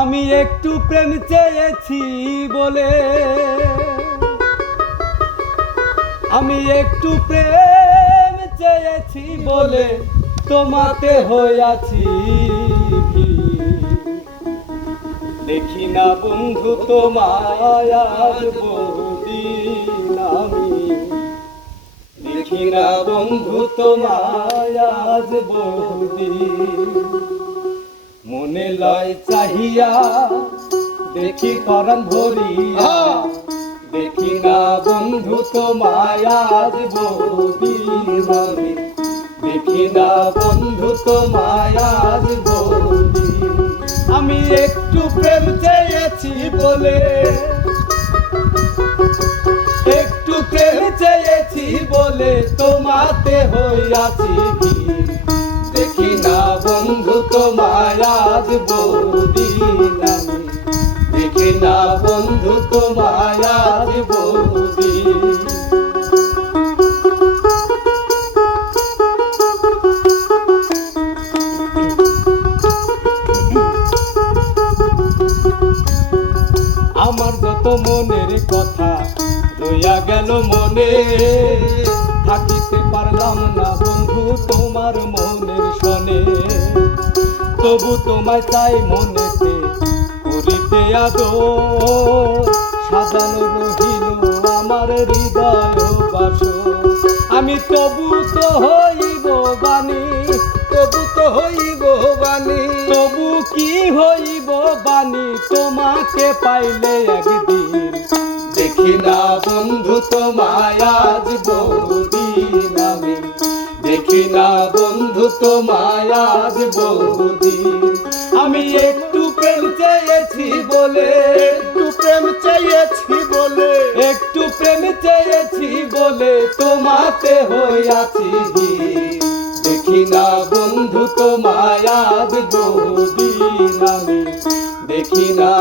আমি একটু প্রেম চেয়েছি বলে, আমি একটু প্রেম চেয়েছি বলে তোমাতে হইয়াছি ভিড়। দেখি না বন্ধু তোমায় আজ বহুদিন আমি, দেখি না বন্ধু তোমায় আজ বহুদিন। মনে লয় চাহিয়া দেখি পরাণ ভরিয়া, দেখি না বন্ধু তোমায় আজ বহুদিন আমি, দেখি না বন্ধু তোমায় আজ বহুদিন। আমি একটু প্রেম চেয়েছি বলে, একটু প্রেম চেয়েছি বলে তোমাতে হইয়াছি ভিড়। দেখি না বন্ধু তোমায় আজ বহুদিন আমি, দেখি না বন্ধু তোমায় আজ বহুদিন। আমার যত মনের কথা রইয়া গেল মনে, থাকিতে পারলাম না বন্ধু তোমার মনের শনে। তবু তোমায় চাই মনেতে করিতে আদর, সাজানো রহিল আমার হৃদয় বাসর। আমি তবু তো হইব বাণী, তবু তো হইব বাণী, তবু কি হইব বাণী তোমাকে পাইলে একদিন। দেখি না বন্ধু তোমায় আজ বহুদিন আমি, দেখি না বন্ধু তোমায় আজ বহুদিন। আমি একটু প্রেম চেয়েছি বলে, একটু প্রেম চেয়েছি বলে, একটু প্রেম চেয়েছি বলে তোমাতে হইয়াছি ভিড়। দেখি না বন্ধু তোমায় আজ বহুদিন আমি, দেখি না